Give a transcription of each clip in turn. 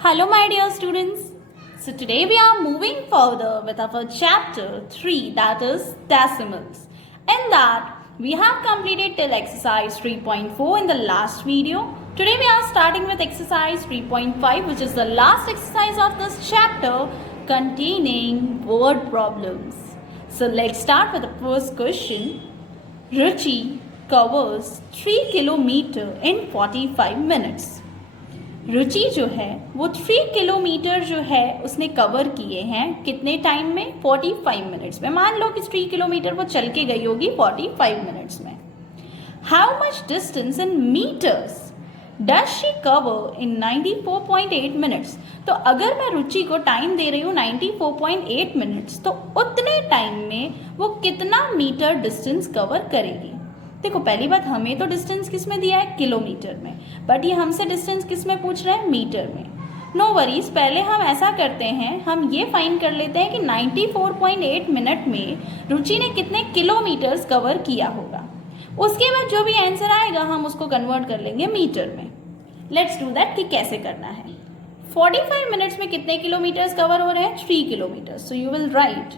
Hello, my dear students. So, today we are moving further with our chapter 3, that is decimals. In that, we have completed till exercise 3.4 in the last video. Today, we are starting with exercise 3.5, which is the last exercise of this chapter containing word problems. So, let's start with the first question. Ruchi covers 3 kilometers in 45 minutes. रुचि जो है वो 3 kilometre जो है उसने cover किए हैं कितने time में 45 मिनट्स में। मान लो कि 3 किलोमीटर वो चल के गई होगी 45 मिनट्स में। How much distance in metres does she cover in 94.8 minutes. तो अगर मैं रुचि को टाइम दे रही हूँ 94.8 मिनट्स तो उतने टाइम में वो कितना मीटर डिस्टेंस कवर करेगी। देखो पहली बात, हमें तो डिस्टेंस किस में दिया है किलोमीटर में, बट ये हमसे डिस्टेंस किस में पूछ रहा है मीटर में। नो वरीज, पहले हम ऐसा करते हैं, हम ये फाइंड कर लेते हैं कि 94.8 मिनट में रुचि ने कितने किलोमीटर्स कवर किया होगा। उसके बाद जो भी आंसर आएगा हम उसको कन्वर्ट कर लेंगे मीटर में। लेट्स डू दैट कि कैसे करना है। 45 मिनट्स में कितने किलोमीटर्स कवर हो रहे हैं 3 kilometres. So you will write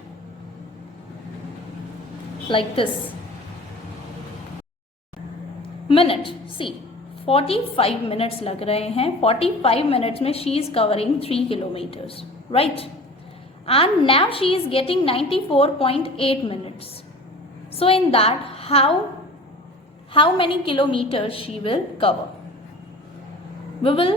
like this minute. See 45 minutes लग रहे हैं, 45 मिनट्स में she is covering 3 kilometres, right, and now she is getting 94.8 minutes. So in that how many kilometres she will cover. We will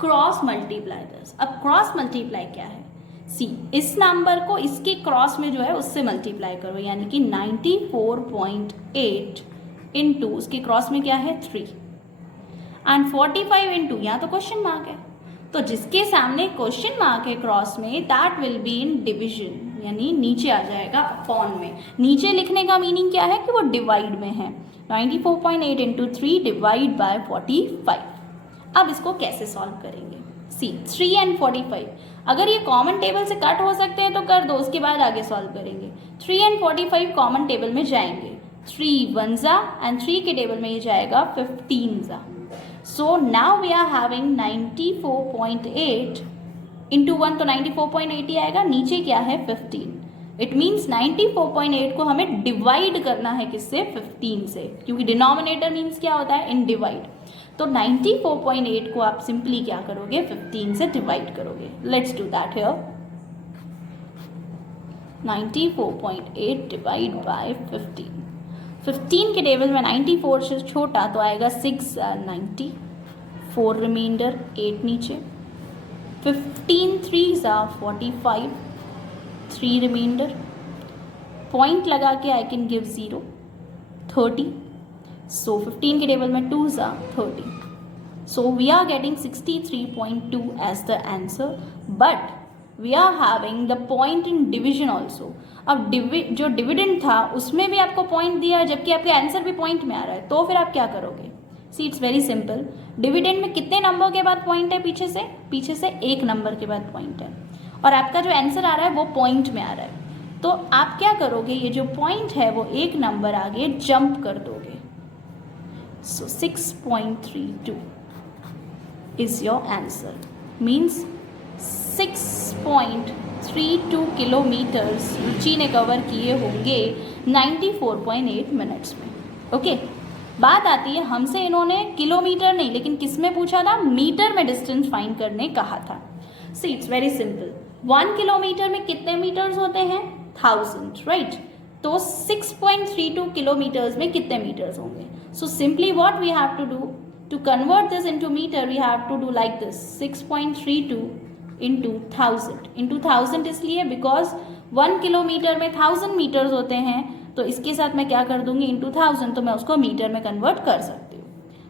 cross multiply this. अब cross multiply क्या है, सी इस number को इसके क्रॉस में जो है उससे मल्टीप्लाई करो, यानी कि 94.8 इंटू उसके क्रॉस में क्या है 3 एंड 45 इंटू, यहाँ तो क्वेश्चन मार्क है, तो जिसके सामने क्वेश्चन मार्क है क्रॉस में that will be in division, यानी नीचे आ जाएगा अपॉन में। नीचे लिखने का मीनिंग क्या है कि वो डिवाइड में है। 94.8 इंटू 3 डिवाइड बाय 45। अब इसको कैसे सॉल्व करेंगे। सी 3 एंड 45 अगर ये कॉमन टेबल से कट हो सकते हैं तो कर दो, उसके बाद आगे सॉल्व करेंगे। 3 एंड 45 कॉमन टेबल में जाएंगे, 3 1 जा एंड 3 के टेबल में ये जाएगा 15 जा। So now we are having 94.8 into 1 तो 94.8 ही आएगा, नीचे क्या है 15। इट मीन्स 94.8 को हमें डिवाइड करना है किससे 15 से, क्योंकि डिनोमिनेटर मीन्स क्या होता है इन डिवाइड। तो 94.8 को आप सिंपली क्या करोगे 15 से डिवाइड करोगे। Let's do that here. 94.8 divide by 15 के टेबल में 94 से छोटा तो आएगा 6 90, 4 रिमाइंडर 8 नीचे, 15 3 45, 3 रिमाइंडर, पॉइंट लगा के आई कैन गिव 0 30। सो 15 के टेबल में 2 30। So we are getting 63.2 as the answer, but we are having the point in division also. अब जो डिविडेंड था उसमें भी आपको पॉइंट दिया है, जबकि आपके आंसर भी पॉइंट में आ रहा है, तो फिर आप क्या करोगे। See it's very simple. Dividend में कितने नंबर के बाद पॉइंट है, पीछे से एक नंबर के बाद पॉइंट है, और आपका जो आंसर आ रहा है वो पॉइंट में आ रहा है। तो आप क्या करोगे, ये जो पॉइंट है वो एक नंबर आगे जंप कर दोगे। So 6.32 is your answer, means 6.32 kilometres Ruchi ने कवर किए होंगे 94.8 मिनट्स में। ओके, बात आती है हमसे इन्होंने किलोमीटर नहीं लेकिन किस में पूछा था, मीटर में डिस्टेंस फाइंड करने कहा था। See it's very simple. 1 kilometre में कितने मीटर्स होते हैं 1000, राइट। तो 6.32 किलोमीटर्स में कितने मीटर्स होंगे। So simply what we have to do to convert this into metre, we have to do like this 6.32 into 1000 इसलिए बिकॉज 1 किलोमीटर में 1000 मीटर्स होते हैं, तो इसके साथ मैं क्या कर दूंगी इंटू 1000, तो मैं उसको मीटर में कन्वर्ट कर सकती हूँ।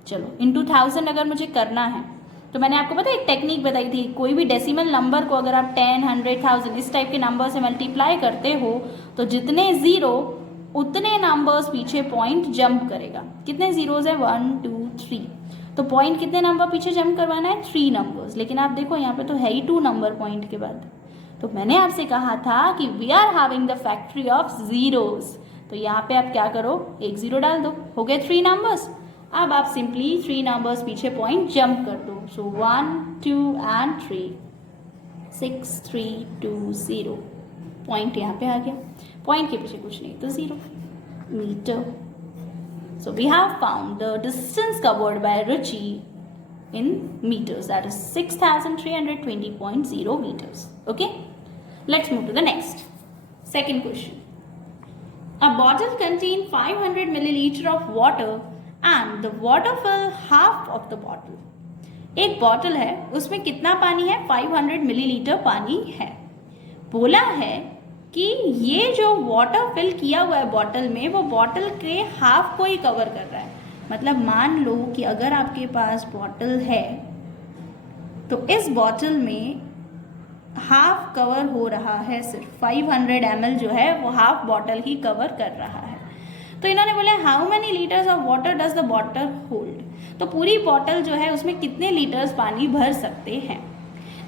चलो इंटू 1000 अगर मुझे करना है तो मैंने आपको पता एक टेक्निक बताई थी, कोई भी डेसिमल नंबर को अगर आप 10 100 1000 इस टाइप के नंबर से मल्टीप्लाई करते हो तो जितने जीरो उतने नंबर्स पीछे पॉइंट जंप करेगा। कितने जीरोज है 1 2 3, तो पॉइंट कितने नंबर पीछे जंप करवाना है 3 नंबर्स, लेकिन आप देखो यहाँ पे तो है ही 2 नंबर पॉइंट के बाद। तो मैंने आपसे कहा था कि we are having the factory of zeros, तो यहाँ पे आप क्या करो एक जीरो डाल दो, हो गए 3 नंबर्स। अब आप सिंपली 3 नंबर्स पीछे पॉइंट जंप कर दो. सो 1 2 एंड 3, 6 3 2 0. पॉइंट यहाँ पे आ गया. पॉइंट के पीछे कुछ नहीं तो 0 metre. So we have found the distance covered by Ruchi in meters, that is 6320.0 meters. Okay, let's move to the next. Second question. A bottle contains 500 milliliter of water and the water fill half of the bottle. एक bottle है, उसमें कितना पानी है? 500 millilitre पानी है. बोला है कि ये जो वाटर फिल किया हुआ है बॉटल में, वो बॉटल के हाफ को ही कवर कर रहा है. मतलब मान लो कि अगर आपके पास बॉटल है तो इस बॉटल में हाफ कवर हो रहा है, सिर्फ 500 ml जो है वो हाफ बॉटल ही कवर कर रहा है. तो इन्होंने बोला how many litres of water does the bottle hold. तो पूरी बॉटल जो है उसमें कितने लीटर्स पानी भर सकते हैं.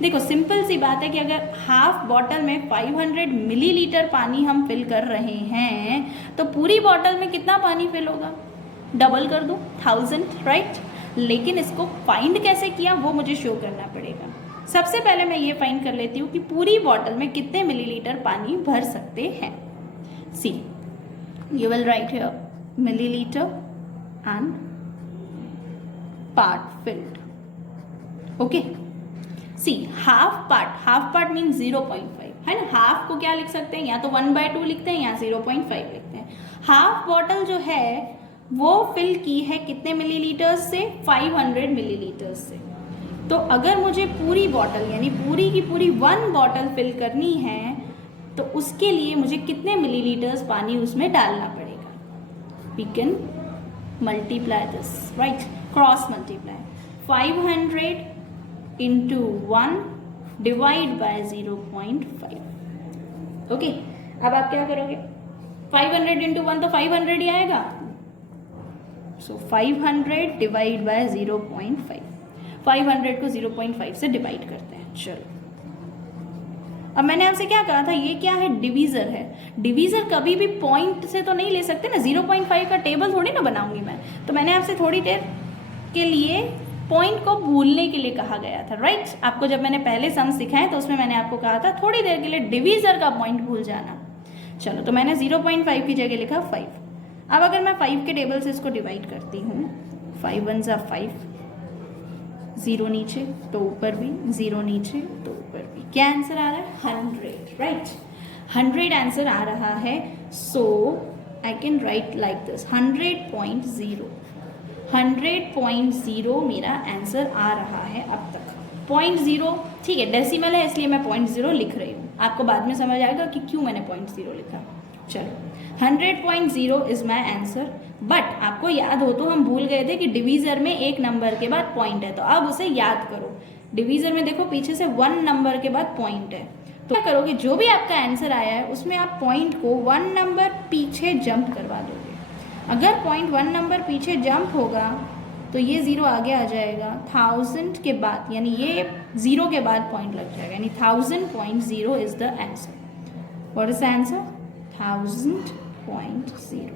देखो सिंपल सी बात है कि अगर हाफ बॉटल में 500 मिलीलीटर पानी हम फिल कर रहे हैं तो पूरी बॉटल में कितना पानी फिल होगा? डबल कर दो, 1000, राइट. लेकिन इसको फाइंड कैसे किया वो मुझे शो करना पड़ेगा. सबसे पहले मैं ये फाइंड कर लेती हूँ कि पूरी बॉटल में कितने मिलीलीटर पानी भर सकते हैं. See, you will write here millilitre and part filled. Okay, see half part mean 0.5 है ना. हाफ को क्या लिख सकते हैं? या तो 1/2 लिखते हैं या 0.5 लिखते हैं. हाफ बॉटल जो है वो फिल की है कितने मिलीलीटर से? 500 मिलीलीटर से. तो अगर मुझे पूरी बॉटल यानी पूरी की पूरी 1 बॉटल फिल करनी है तो उसके लिए मुझे कितने मिलीलीटर्स पानी उसमें डालना पड़ेगा? We can multiply this, right, cross multiply. 500 into 1 divide by 0.5. Okay, अब आप क्या करोगे? 500 into 1 तो 500 ही आएगा. सो 500 डिवाइड बाय 0.5. 500 को 0.5 से डिवाइड करते हैं. चलो, अब मैंने आपसे क्या कहा था? ये क्या है? डिवीजर है. डिवीजर कभी भी पॉइंट से तो नहीं ले सकते ना. 0.5 का टेबल थोड़ी ना बनाऊंगी मैं. तो मैंने आपसे थोड़ी देर के लिए पॉइंट को भूलने के लिए कहा गया था, राइट. आपको जब मैंने पहले सम सिखाए तो उसमें मैंने आपको कहा था थोड़ी देर के लिए डिवीजर का पॉइंट भूल जाना. चलो, तो मैंने 0.5 की जगह लिखा 5. अब अगर मैं 5 के टेबल से इसको डिवाइड करती हूँ, 5 1 जा 5, 0 नीचे तो ऊपर भी, 0 नीचे तो ऊपर भी. क्या आंसर आ रहा है? 100, राइट. 100 आंसर आ रहा है. So I can write like this 100.0. 100.0 मेरा आंसर आ रहा है अब तक. 0.0 ठीक है, डेसिमल है इसलिए मैं 0.0 लिख रही हूँ. आपको बाद में समझ आएगा कि क्यों मैंने 0.0 लिखा. चलो, 100.0 इज माई आंसर. बट आपको याद हो तो हम भूल गए थे कि डिवीजर में एक नंबर के बाद पॉइंट है, तो अब उसे याद करो. डिवीजर में देखो पीछे से 1 नंबर के बाद पॉइंट है. तो क्या करोगे? जो भी आपका आंसर आया है उसमें आप पॉइंट को 1 नंबर पीछे जंप करवा दोगे. अगर पॉइंट 1 नंबर पीछे जंप होगा तो ये 0 आगे आ जाएगा. 1000 के बाद यानी ये 0 के बाद पॉइंट लग जाएगा, यानी 1000.0 is the answer. What is the answer? 1000.0.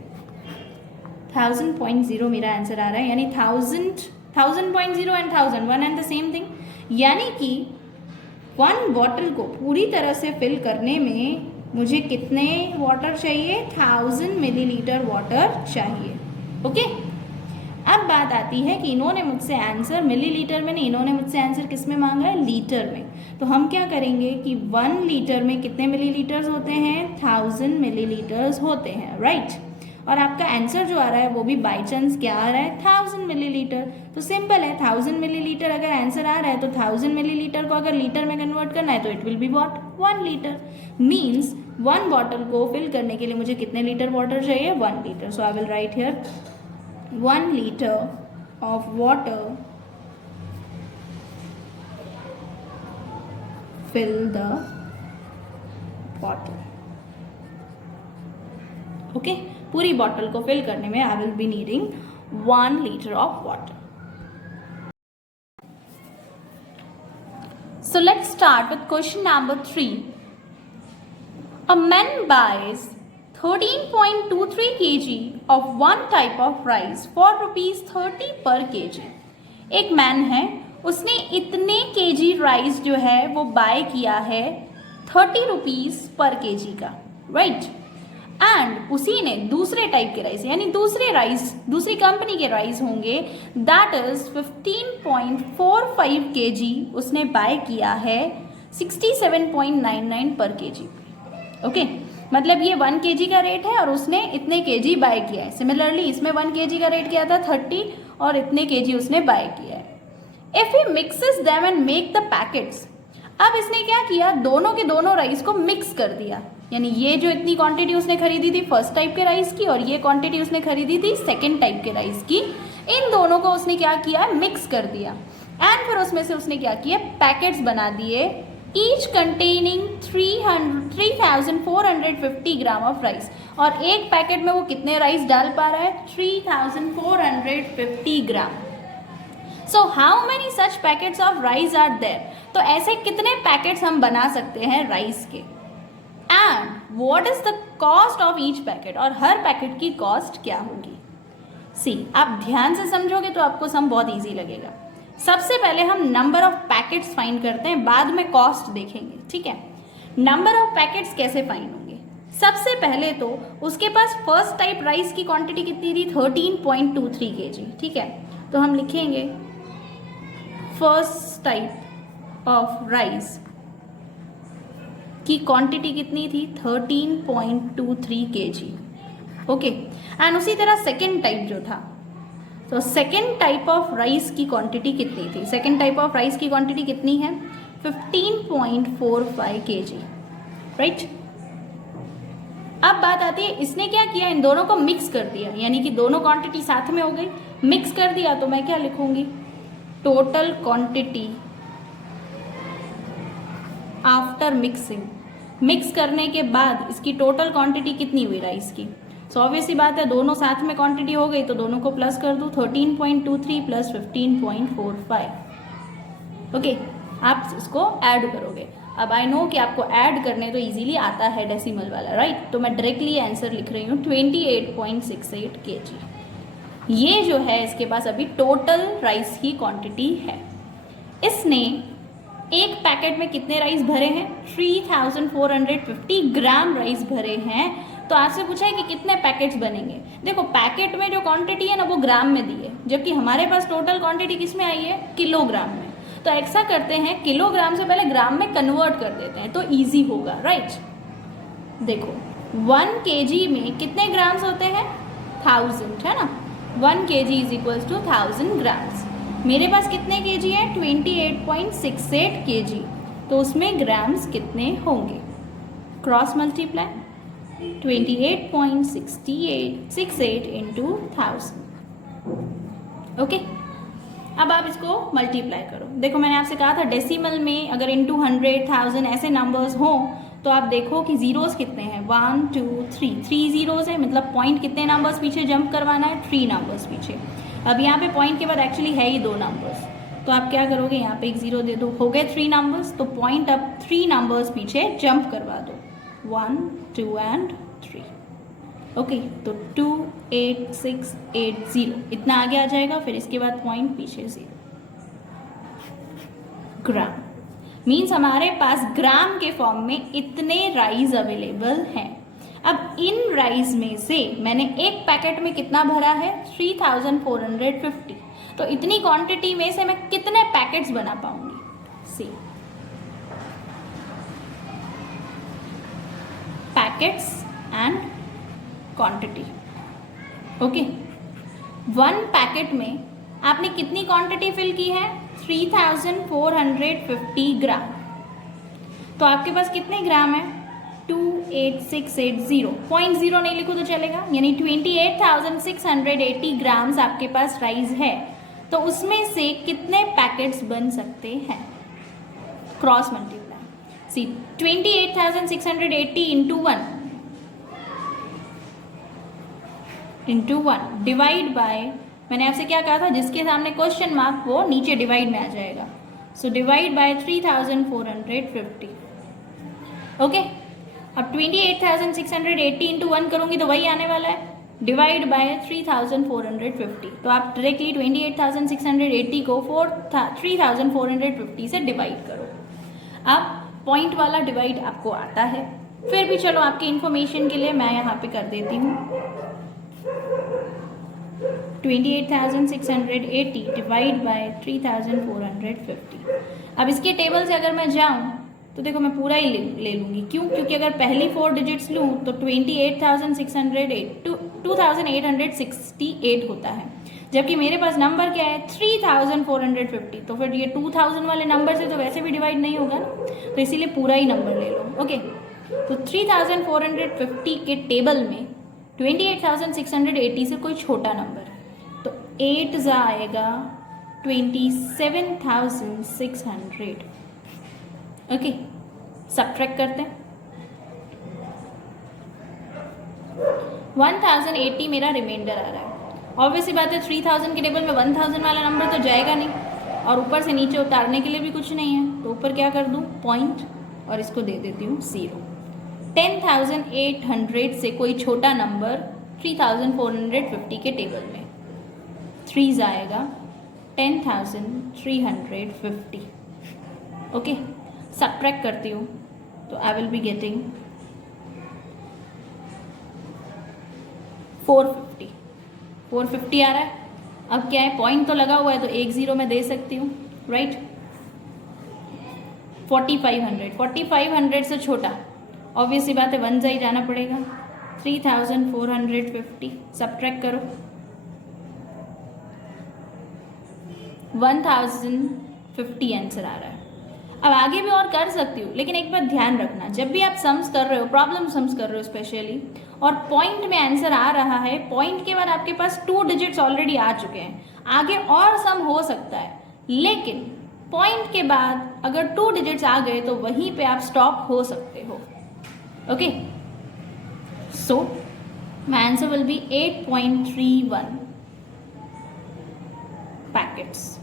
1000.0 मेरा आंसर आ रहा है. यानी 1000.0 and 1000 one and the same thing. यानी कि 1 बॉटल को पूरी तरह से फिल करने में मुझे कितने वाटर चाहिए? 1000 मिलीलीटर वाटर चाहिए. ओके, अब बात आती है कि इन्होंने मुझसे आंसर मिलीलीटर में नहीं, इन्होंने मुझसे आंसर किस में मांगा है? लीटर में. तो हम क्या करेंगे कि 1 लीटर में कितने मिलीलीटर्स होते हैं? 1000 मिलीलीटर्स होते हैं, राइट. और आपका आंसर जो आ रहा है वो भी बाई चांस क्या आ रहा है? 1000 मिलीलीटर. तो सिंपल है, 1000 मिलीलीटर अगर आंसर आ रहा है तो 1000 मिलीलीटर को अगर लीटर में कन्वर्ट करना है तो it will be what? 1 litre. Means 1 bottle को फिल करने के लिए मुझे कितने लीटर वाटर चाहिए? 1 litre. So I will write here 1 litre of water fill the bottle. Okay, पूरी बॉटल को फिल करने में I will be needing 1 litre of water. So let's start with question number 3. A man buys 13.23 kg of one type of rice for ₹30 per kg. एक man है, उसने इतने KG rice जो है वो बाय किया है 30 रुपीज पर केजी का, राइट. एंड उसी ने दूसरे टाइप के राइस यानी दूसरी कंपनी के राइस होंगे, दैट इज 15.45 केजी उसने बाय किया है 67.99 पर केजी. ओके, मतलब ये 1 केजी का रेट है और उसने इतने केजी बाय किया है. सिमिलरली इसमें 1 केजी का रेट क्या था 30 और इतने केजी उसने बाय किया है. If he mixes them and make the packets, अब इसने क्या किया, दोनों के दोनों राइस को मिक्स कर दिया. यानी ये जो इतनी क्वांटिटी उसने खरीदी थी फर्स्ट टाइप के राइस की और ये क्वांटिटी उसने खरीदी थी सेकंड टाइप के राइस की, इन दोनों को उसने क्या किया, मिक्स कर दिया. एंड फिर उसमें से उसने क्या किया, पैकेट्स बना दिए, each containing 3450 gram of rice. और एक पैकेट में वो कितने राइस डाल पा रहा है, 3450 gram. So how many such packets of rice are there, तो ऐसे कितने पैकेट्स हम बना सकते हैं राइस के. And what is the cost of each packet, और हर पैकेट की कॉस्ट क्या होगी. सी, आप ध्यान से समझोगे तो आपको सम बहुत इजी लगेगा. सबसे पहले हम नंबर ऑफ पैकेट्स फाइंड करते हैं, बाद में कॉस्ट देखेंगे, ठीक है. नंबर ऑफ पैकेट्स कैसे फाइंड होंगे, सबसे पहले तो उसके पास फर्स्ट टाइप राइस की क्वांटिटी कितनी थी 13.23 केजी, ठीक है. तो हम लिखेंगे फर्स्ट टाइप ऑफ राइस की क्वांटिटी कितनी थी 13.23 केजी. ओके, एंड उसी तरह सेकेंड टाइप जो था, तो सेकेंड टाइप ऑफ राइस की क्वांटिटी कितनी थी, सेकेंड टाइप ऑफ राइस की क्वांटिटी कितनी है 15.45 केजी, राइट. अब बात आती है, इसने क्या किया, इन दोनों को मिक्स कर दिया, यानी कि दोनों क्वांटिटी साथ में हो गई. मिक्स कर दिया तो मैं क्या लिखूंगी, total quantity after mixing. Mix करने के बाद इसकी टोटल क्वांटिटी कितनी हुई राइस की. सो ऑब्वियसली बात है, दोनों साथ में क्वांटिटी हो गई तो दोनों को प्लस कर दूं, 13.23 प्लस 15.45. ओके, आप इसको ऐड करोगे. अब आई नो कि आपको ऐड करने तो इजीली आता है डेसिमल वाला, राइट. तो मैं डायरेक्टली आंसर लिख रही हूँ 28.68 केजी. ये जो है इसके पास अभी टोटल राइस की क्वांटिटी है. इसने एक पैकेट में कितने राइस भरे हैं, 3450 ग्राम राइस भरे हैं. तो आपसे पूछा है कि कितने पैकेट्स बनेंगे. देखो, पैकेट में जो क्वांटिटी है ना वो ग्राम में दी है, जबकि हमारे पास टोटल क्वांटिटी किस में आई है, किलोग्राम में. तो ऐसा करते हैं, किलोग्राम से पहले ग्राम में कन्वर्ट कर देते हैं तो इजी होगा, राइट. देखो 1 केजी में कितने ग्राम्स होते हैं 1000, है ना. 1 KG is equals to 1000 grams. मेरे पास कितने केजी है 28.68 केजी, तो उसमें ग्राम्स कितने होंगे, क्रॉस मल्टीप्लाई 28.68 इंटू 1000. ओके, अब आप इसको मल्टीप्लाई करो. देखो मैंने आपसे कहा था डेसिमल में अगर इंटू 100, 1000 ऐसे नंबर्स हों तो आप देखो कि जीरोस कितने हैं, 1 2 3 जीरोस है, मतलब पॉइंट कितने नंबर्स पीछे जंप करवाना है, 3 नंबर्स पीछे. अब यहाँ पे पॉइंट के बाद एक्चुअली है ही 2 नंबर्स, तो आप क्या करोगे, यहाँ पे एक जीरो दे दो, हो गए 3 नंबर्स. तो पॉइंट अब 3 नंबर्स पीछे जंप करवा दो, 1 2 एंड 3. ओके, तो 28680 इतना आगे आ जाएगा, फिर इसके बाद पॉइंट पीछे 0. ग्राम मीन्स हमारे पास ग्राम के फॉर्म में इतने राइस अवेलेबल हैं. अब इन राइस में से मैंने एक पैकेट में कितना भरा है 3450, तो इतनी क्वांटिटी में से मैं कितने पैकेट्स बना पाऊंगी. See, packets and quantity. Okay, 1 packet में आपने कितनी क्वांटिटी फिल की है 3450 ग्राम. तो आपके पास कितने ग्राम है 28680. 0.0 नहीं लिखो तो चलेगा, यानी 28,680 ग्राम्स आपके पास राइस है. तो उसमें से कितने पैकेट्स बन सकते हैं, cross multiply. See, 28,680 into 1 divide by, मैंने आपसे क्या कहा था, जिसके सामने क्वेश्चन मार्क वो नीचे डिवाइड में आ जाएगा. So divide by 3450. ओके, अब 28,680 इंटू 1 करूँगी तो वही आने वाला है, डिवाइड बाय 3,450। तो आप डायरेक्टली 28,680 को 3,450 से डिवाइड करो। अब पॉइंट वाला डिवाइड आपको आता है, फिर भी चलो आपकी इंफॉर्मेशन के लिए मैं यहाँ पे कर देती हूँ 28,680 डिवाइड बाय 3,450। अब इसके टेबल से अगर मैं जाऊँ तो देखो मैं पूरा ही ले लूँगी, क्यों? क्योंकि अगर पहली 4 डिजिट्स लूँ तो 28,668 होता है, जबकि मेरे पास नंबर क्या है 3,450। तो फिर ये 2,000 वाले नंबर से तो वैसे भी डिवाइड नहीं होगा ना, तो इसीलिए पूरा ही नंबर ले लो। ओके, तो 3,450 के टेबल में 28,680 से कोई छोटा नंबर, तो 8 आएगा 27,600। ओके, सबट्रैक्ट करते हैं। 1080 मेरा रिमाइंडर आ रहा है। ऑब्वियसली बात है 3000 के टेबल में 1000 वाला नंबर तो जाएगा नहीं, और ऊपर से नीचे उतारने के लिए भी कुछ नहीं है, तो ऊपर क्या कर दूँ पॉइंट, और इसको दे देती हूँ 0। 10,800 से कोई छोटा नंबर 3,450 के टेबल में, 3 आएगा 10,350। ओके, सबट्रैक्ट करती हूँ तो आई विल बी गेटिंग 450 आ रहा है। अब क्या है, पॉइंट तो लगा हुआ है तो एक 0 मैं दे सकती हूँ, राइट। 4,500 से छोटा ऑब्वियसली बात है 1 ही जाना पड़ेगा। 3,450 सबट्रैक्ट करो, 1,050 आंसर आ रहा है। अब आगे भी और कर सकती हूँ, लेकिन एक बात ध्यान रखना, जब भी आप सम्स कर रहे हो, प्रॉब्लम सम्स कर रहे हो स्पेशली, और पॉइंट में आंसर आ रहा है, पॉइंट के बाद आपके पास 2 डिजिट्स ऑलरेडी आ चुके हैं, आगे और सम हो सकता है, लेकिन पॉइंट के बाद अगर 2 डिजिट्स आ गए तो वहीं पे आप स्टॉप हो सकते हो। Okay, so my answer will be 8.31 packets.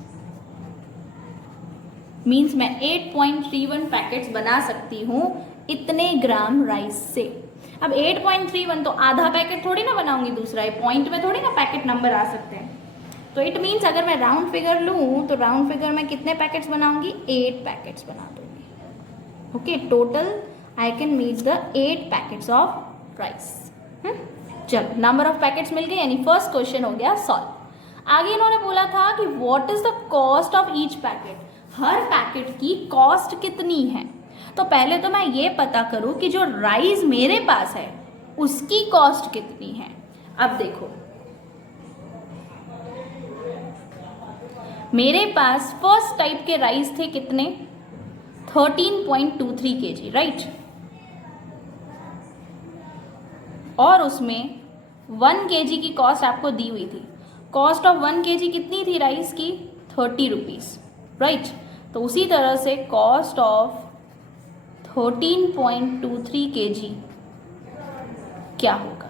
Means मैं 8.31 पैकेट्स बना सकती हूँ इतने ग्राम राइस से। अब 8.31 तो आधा पैकेट थोड़ी ना बनाऊंगी, दूसरा है पॉइंट में थोड़ी ना पैकेट नंबर आ सकते हैं, तो इट मीन्स अगर मैं राउंड फिगर लूँ तो राउंड फिगर में कितने पैकेट्स बनाऊंगी, 8 पैकेट्स बना दूंगी। Okay, total I can meet the 8 packets of rice. चलो, नंबर ऑफ पैकेट्स मिल गए, यानी फर्स्ट क्वेश्चन हो गया सॉल्व। आगे इन्होंने बोला था कि what is the cost of each packet, her packet की कॉस्ट कितनी है। तो पहले तो मैं ये पता करूं कि जो राइस मेरे पास है उसकी कॉस्ट कितनी है। अब देखो, मेरे पास फर्स्ट टाइप के राइस थे कितने, 13.23 kg, राइट। और उसमें 1 kg की कॉस्ट आपको दी हुई थी। कॉस्ट ऑफ 1 kg कितनी थी राइस की, 30 रुपीज़, राइट। तो उसी तरह से कॉस्ट ऑफ 13.23 kg क्या होगा,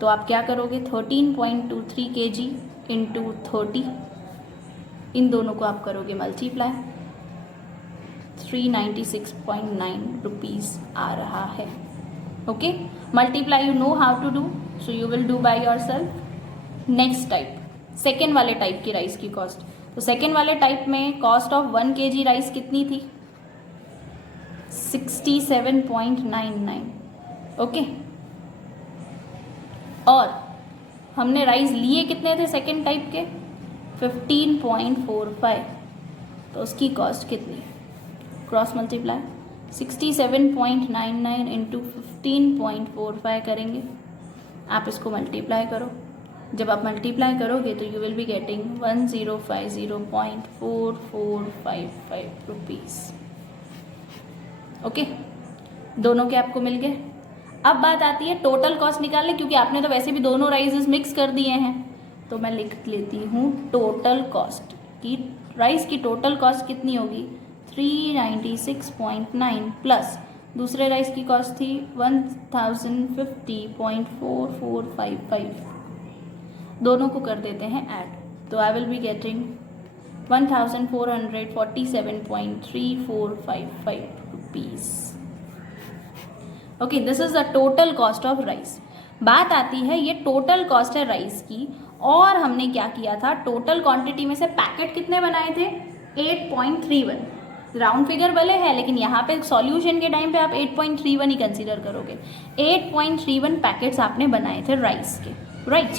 तो आप क्या करोगे, 13.23 kg इंटू 30, इन दोनों को आप करोगे मल्टीप्लाई, 396.9 रुपीज़ आ रहा है। Okay, multiply you know how to do, so you will do by yourself. Next type, second वाले टाइप की राइस की कॉस्ट, तो सेकेंड वाले टाइप में कॉस्ट ऑफ 1 kg राइस कितनी थी, 67.99। ओके, और हमने राइस लिए कितने थे सेकेंड टाइप के, 15.45, तो उसकी कॉस्ट कितनी, क्रॉस मल्टीप्लाई 67.99 इंटू 15.45 करेंगे, आप इसको मल्टीप्लाई करो। जब आप मल्टीप्लाई करोगे तो you will be getting 1050.4455 rupees. Okay, दोनों के आपको मिल गए। अब बात आती है टोटल कॉस्ट निकालने, क्योंकि आपने तो वैसे भी दोनों राइसेस मिक्स कर दिए हैं, तो मैं लिख लेती हूँ टोटल कॉस्ट की, राइस की टोटल कॉस्ट कितनी होगी, 396.9 प्लस दूसरे राइस की कॉस्ट थी 1050.4455, दोनों को कर देते हैं ऐड, तो I will be getting 1447.3455 rupees. Okay, this is the total cost of rice. बात आती है, ये टोटल कॉस्ट है राइस की, और हमने क्या किया था, टोटल क्वांटिटी में से पैकेट कितने बनाए थे, 8.31। राउंड फिगर भले है लेकिन यहाँ पे सॉल्यूशन के टाइम पे आप 8.31 ही कंसीडर करोगे। 8.31 पैकेट्स आपने बनाए थे राइस के, राइट।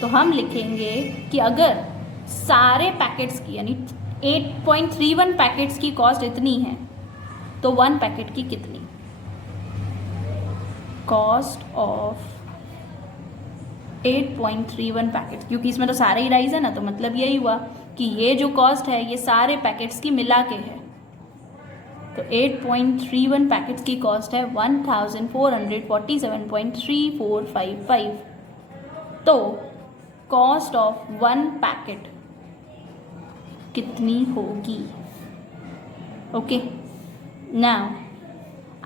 तो हम लिखेंगे कि अगर सारे पैकेट्स की यानी 8.31 पैकेट्स की कॉस्ट इतनी है तो 1 पैकेट की कितनी, कॉस्ट ऑफ 8.31 पैकेट, क्योंकि इसमें तो सारे ही राइस है ना, तो मतलब यही हुआ कि ये जो कॉस्ट है ये सारे पैकेट्स की मिला के है। तो 8.31 पैकेट्स की कॉस्ट है 1447.3455। तो कॉस्ट ऑफ 1 पैकेट कितनी होगी? ओके, नाउ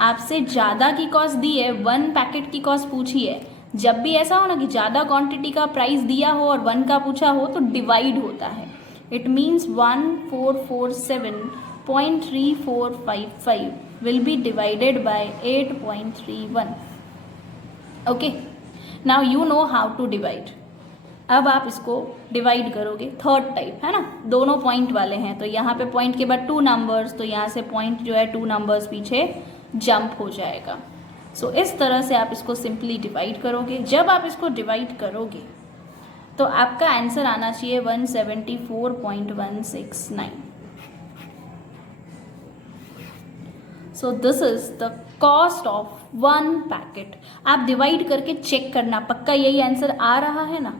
आपसे ज़्यादा की कॉस्ट दी है, 1 पैकेट की कॉस्ट पूछी है। जब भी ऐसा हो ना कि ज़्यादा क्वांटिटी का प्राइस दिया हो और 1 का पूछा हो तो डिवाइड होता है। It means 1447.3455 will be divided by 8.31. Okay, now you know how to divide. अब आप इसको डिवाइड करोगे, थर्ड टाइप है ना, दोनों पॉइंट वाले हैं, तो यहाँ पे पॉइंट के बाद 2 नंबर्स, तो यहाँ से पॉइंट जो है 2 नंबर्स पीछे जंप हो जाएगा। सो इस तरह से आप इसको सिंपली डिवाइड करोगे। जब आप इसको डिवाइड करोगे तो आपका आंसर आना चाहिए 174.169। So this is the cost of 1 packet. आप डिवाइड करके चेक करना पक्का यही आंसर आ रहा है ना,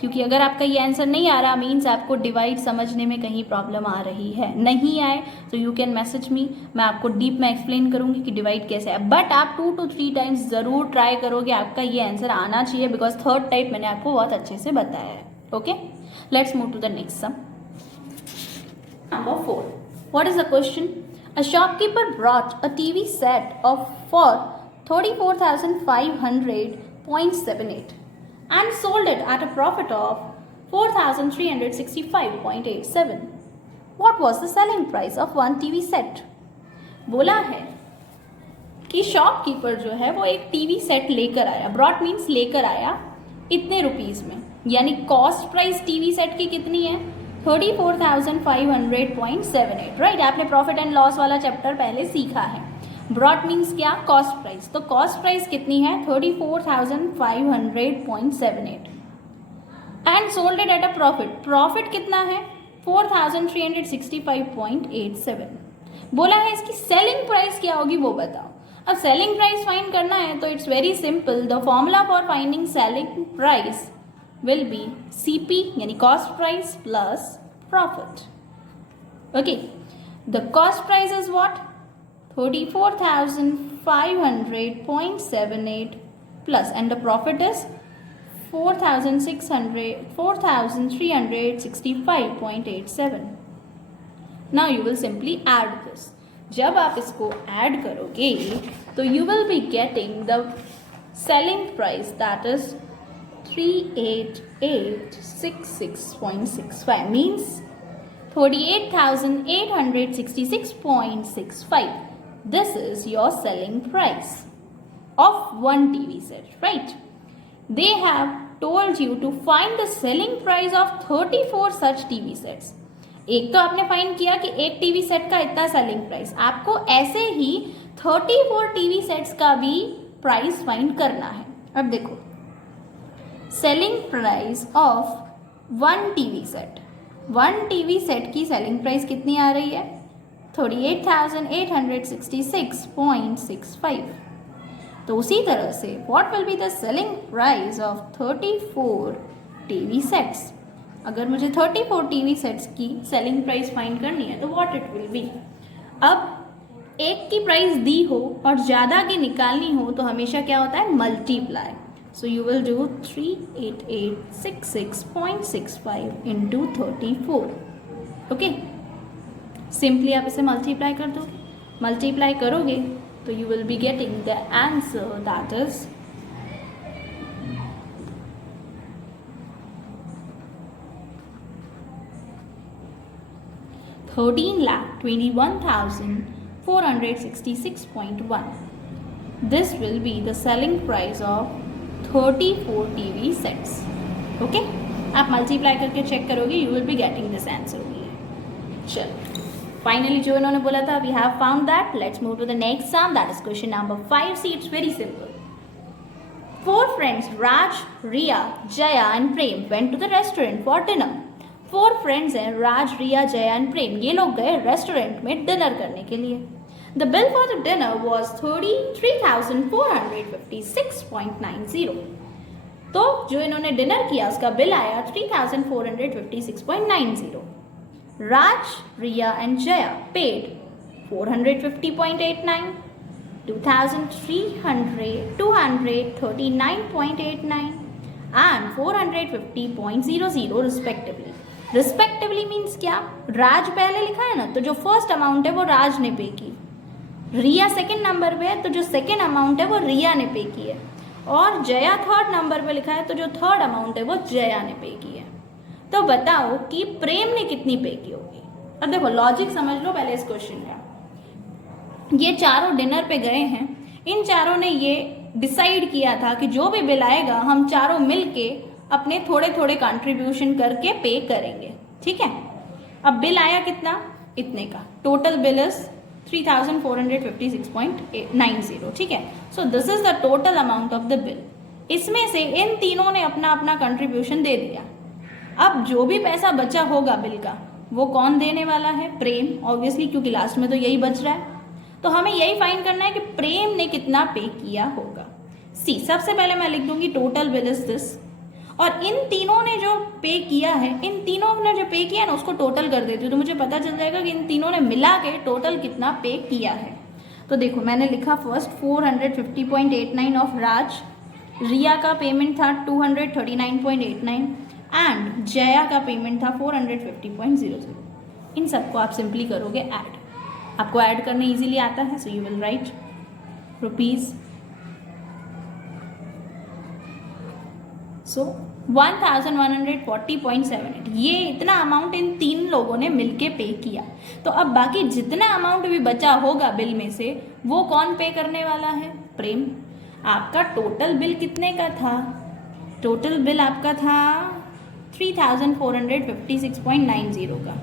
क्योंकि अगर आपका ये आंसर नहीं आ रहा मीन्स आपको डिवाइड समझने में कहीं प्रॉब्लम आ रही है। नहीं आए तो यू कैन मैसेज मी, मैं आपको डीप में एक्सप्लेन करूंगी कि डिवाइड कैसे है। बट आप 2 to 3 टाइम्स ज़रूर ट्राई करोगे, आपका ये आंसर आना चाहिए, बिकॉज थर्ड टाइप मैंने आपको बहुत अच्छे से बताया है। Okay, let's move to the next sum. Number 4, what is the question? A shopkeeper brought a TV set off for 34,500.78 and sold it at a profit of 4,365.87. What was the selling price of 1 TV set? बोला है कि shopkeeper जो है वो एक TV set लेकर आया, brought means लेकर आया, इतने रुपीस में, यानी कॉस्ट प्राइस टीवी सेट की कितनी है, 34,500.78, राइट। आपने प्रॉफिट एंड लॉस वाला चैप्टर पहले सीखा है। ब्रॉट मीन्स क्या, कॉस्ट प्राइस, तो कॉस्ट प्राइस कितनी है 34,500.78 and sold it at a profit, profit कितना है 4,365.87। बोला है इसकी सेलिंग प्राइस क्या होगी वो बताओ। अब सेलिंग प्राइस फाइंड करना है तो it's very simple, the formula for finding selling price will be CP यानी cost price plus profit. Okay, the cost price is what 34,500.78 plus and the profit is 4,365.87. Now you will simply add this. जब आप इसको add करोगे तो you will be getting the selling price that is 38866.65 means 38,866.65. This is your selling price of 1 TV set, right? They have told you to find the selling price of 34 such TV sets. एक तो आपने find किया कि एक TV set का इतना selling price, आपको ऐसे ही 34 टीवी सेट्स का भी प्राइस फाइंड करना है। अब देखो, selling price of 1 TV set, 1 TV set की सेलिंग प्राइस कितनी आ रही है 38,866.65। तो उसी तरह से what will be the selling price of 34 TV sets. अगर मुझे 34 टीवी सेट्स की सेलिंग प्राइस फाइंड करनी है तो व्हाट इट विल बी। अब एक की प्राइस दी हो और ज़्यादा की निकालनी हो तो हमेशा क्या होता है, multiply. So you will do 38866.65 into 34। Okay, simply आप इसे मल्टीप्लाई कर दो, मल्टीप्लाई करोगे तो you will be getting the answer that is 13,21,466.1. this will be the selling price of 34 TV sets. Okay? आप मल्टीप्लाई करके चेक करोगे, you will be getting this answer only. चलो, फाइनली जो इन्होंने बोला था, we have found that. Let's move to the next sum, that is question number 5. See, it's very simple. 4 friends, Raj, Riya, Jaya and Prem went to the restaurant for dinner. 4 friends हैं, राज, रिया, Jaya and प्रेम. ये लोग गए restaurant में dinner करने के लिए. The bill for the dinner was 33,456.90. तो जो इन्होंने डिनर किया उसका बिल आया 3456.90. Raj, Riya and Jaya paid 450.89, 239.89 and 450.00 respectively. Respectively means क्या? राज पहले लिखा है ना, तो जो फर्स्ट अमाउंट है वो राज ने पे की. रिया सेकंड नंबर पे है, तो जो सेकंड अमाउंट है वो रिया ने पे की है. और जया थर्ड नंबर पे लिखा है, तो जो थर्ड अमाउंट है वो जया ने पे की है. तो बताओ कि प्रेम ने कितनी पे की होगी. अब देखो लॉजिक समझ लो पहले इस क्वेश्चन का. ये चारों डिनर पे गए हैं, इन चारों ने ये डिसाइड किया था कि जो भी बिल आएगा हम चारों मिलके अपने थोड़े थोड़े कंट्रीब्यूशन करके पे करेंगे. ठीक है. अब बिल आया कितना? इतने का. Total bill is 3456.90. ठीक है. So this is the total amount of the bill. इसमें से इन तीनों ने अपना अपना कंट्रीब्यूशन दे दिया. अब जो भी पैसा बचा होगा बिल का वो कौन देने वाला है? प्रेम, ऑब्वियसली, क्योंकि लास्ट में तो यही बच रहा है. तो हमें यही फाइंड करना है कि प्रेम ने कितना पे किया होगा. सी, सबसे पहले मैं लिख दूंगी टोटल बिल इज दिस. और इन तीनों ने जो पे किया है, इन तीनों ने जो पे किया है ना उसको टोटल कर देती हूँ, तो मुझे पता चल जाएगा कि इन तीनों ने मिला के टोटल कितना पे किया है. तो देखो मैंने लिखा फर्स्ट 450.89 ऑफ राज, रिया का पेमेंट था 239.89 एंड जया का पेमेंट था 450.00. इन सबको आप सिंपली करोगे ऐड. आपको ऐड करने इजीली आता है, so you will write rupees. So 1140.78. ये इतना अमाउंट इन तीन लोगों ने मिलके पे किया. तो अब बाकी जितना अमाउंट भी बचा होगा बिल में से वो कौन पे करने वाला है? प्रेम. आपका टोटल बिल कितने का था? टोटल बिल आपका था 3456.90 का.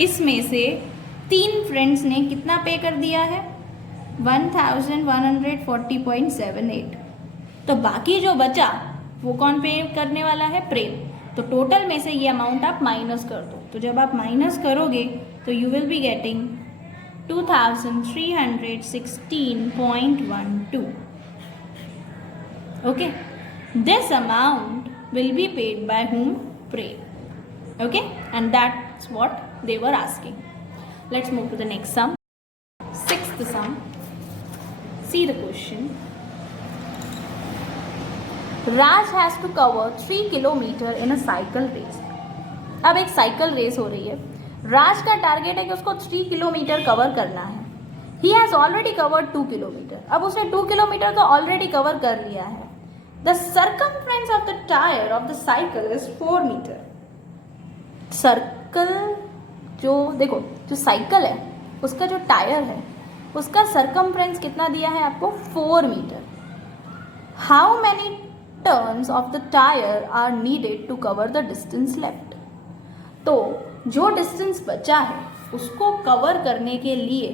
इसमें से 3 फ्रेंड्स ने कितना पे कर दिया है? 1140.78. तो बाकी जो बचा वो कौन पे करने वाला है? प्रेम. तो टोटल में से ये अमाउंट आप माइनस कर दो. तो जब आप माइनस करोगे तो you will be getting 2316.12. Okay. This amount will be paid by whom? Prem. Okay. And that's what they were asking. Let's move to the next sum. 6th sum. See the question. Raj has to cover 3 kilometer in a cycle race. अब एक cycle race हो रही है. राज का target है कि उसको 3 kilometre cover करना है. He has already covered 2 kilometre. अब उसने 2 किलोमीटर तो ऑलरेडी कवर कर लिया है. The circumference of the tire of the cycle is 4 meter. Circle जो देखो जो साइकिल है उसका जो टायर है उसका सरकमफ्रेंस कितना दिया है आपको? 4 metre. How many turns of the tyre are needed to cover the distance left. तो जो डिस्टेंस बचा है उसको कवर करने के लिए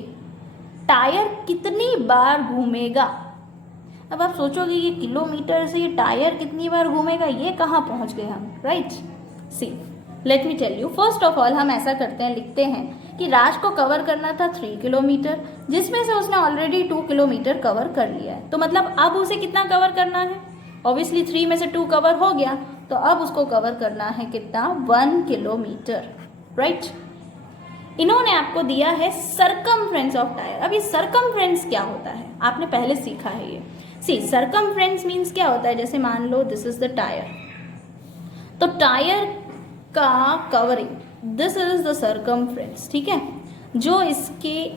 टायर कितनी बार घूमेगा. अब आप सोचोगे कि किलोमीटर से ये टायर कितनी बार घूमेगा, ये कहाँ पहुँच गए हम, right. See, let me tell you. First of all हम ऐसा करते हैं, लिखते हैं कि राज को कवर करना था 3 किलोमीटर, जिसमें से उसने ऑलरेडी 2 किलोमीटर कवर कर लिया है. तो मतलब अब उसे कितना कवर करना है? ऑब्वियसली 3 में से 2 कवर हो गया, तो अब उसको कवर करना है कितना? 1 किलोमीटर, राइट. इन्होंने आपको दिया है सरकमफ्रेंस ऑफ टायर. अब ये सरकमफ्रेंस क्या होता है आपने पहले सीखा है ये. सी, सरकमफ्रेंस मीन्स क्या होता है? जैसे मान लो दिस इज द टायर, तो टायर का covering, this is the circumference. ठीक है. जो इसके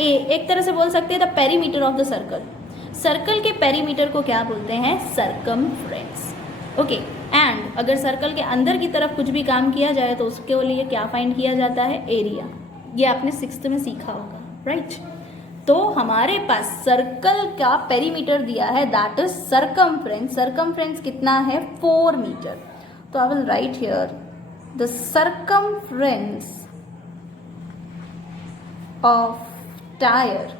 एक तरह से बोल सकते हैं the perimeter of the circle. Circle के पेरीमीटर को क्या बोलते हैं? सरकमफ्रेंस. ओके. एंड अगर सर्कल के अंदर की तरफ कुछ भी काम किया जाए तो उसके लिए क्या फाइंड किया जाता है? एरिया. ये आपने 6th में सीखा होगा. राइट। तो हमारे पास सर्कल का पेरीमीटर दिया है, दैट इज सर्कमफ्रेंस। सर्कमफ्रेंस कितना है? 4 मीटर। तो I will write here the circumference of tyre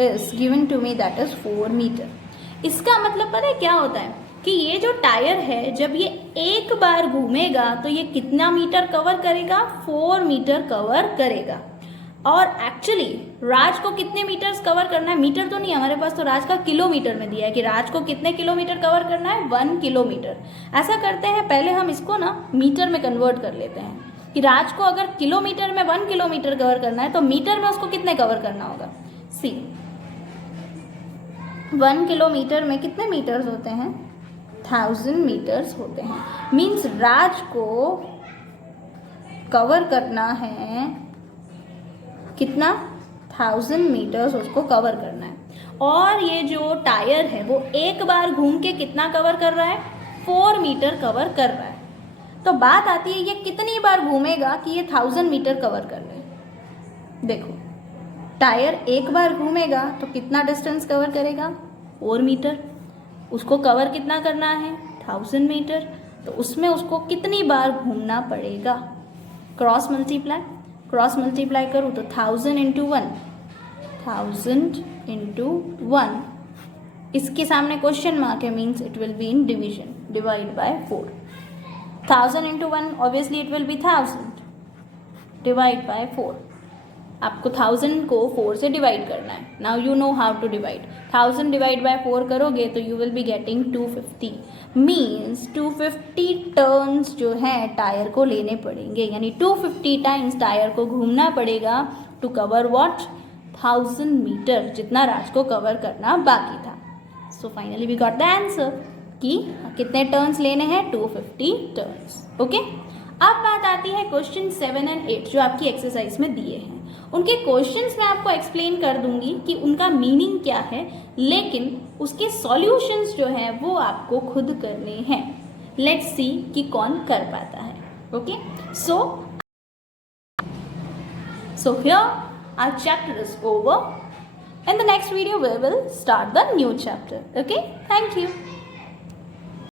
is given to me, that is 4 metre. इसका मतलब पता है क्या होता है कि ये जो टायर है जब ये एक बार घूमेगा तो ये कितना मीटर कवर करेगा? 4 मीटर कवर करेगा। और एक्चुअली राज को कितने मीटर्स कवर करना है? मीटर तो नहीं हमारे पास, तो राज का किलोमीटर में दिया है कि राज को कितने किलोमीटर कवर करना है? 1 किलोमीटर। ऐसा करते हैं, पहले हम इसको ना मीटर में कन्वर्ट कर लेते हैं कि राज को अगर किलोमीटर में 1 किलोमीटर कवर करना है तो मीटर में उसको कितने कवर करना होगा? सी 1 किलोमीटर में कितने मीटर्स होते हैं? 1000 मीटर्स होते हैं। मीन्स राज को कवर करना है कितना? 1000 मीटर्स उसको कवर करना है। और ये जो टायर है वो एक बार घूम के कितना कवर कर रहा है? 4 मीटर कवर कर रहा है। तो बात आती है ये कितनी बार घूमेगा कि ये 1000 मीटर कवर कर ले। देखो टायर एक बार घूमेगा तो कितना डिस्टेंस कवर करेगा? 4 मीटर। उसको कवर कितना करना है? 1000 मीटर। तो उसमें उसको कितनी बार घूमना पड़ेगा? क्रॉस मल्टीप्लाई करूँ तो 1000 इंटू 1, 1000 इंटू 1, इसके सामने क्वेश्चन मार्क है, means it will be in division, divide by 4। 1000 into 1 obviously it will be 1000, divide by 4। आपको 1000 को 4 से डिवाइड करना है। Now you know how to divide. 1000 divide by 4 करोगे तो you will be getting 250। Means 250 turns जो है टायर को लेने पड़ेंगे, यानी 250 टाइम्स टायर को घूमना पड़ेगा टू कवर व्हाट? 1000 मीटर, जितना राज को कवर करना बाकी था। So finally we got the answer कि कितने टर्न्स लेने हैं? 250 टर्न्स। ओके। अब बात आती है क्वेश्चन 7 और 8 जो आपकी एक्सरसाइज में दिए हैं। उनके क्वेश्चंस मैं आपको एक्सप्लेन कर दूंगी कि उनका मीनिंग क्या है, लेकिन उसके सॉल्यूशंस जो हैं वो आपको खुद करने हैं। लेट्स सी कि कौन कर पाता है। Okay, so here our chapter is over. In the next video we will start the new chapter. Okay, thank you.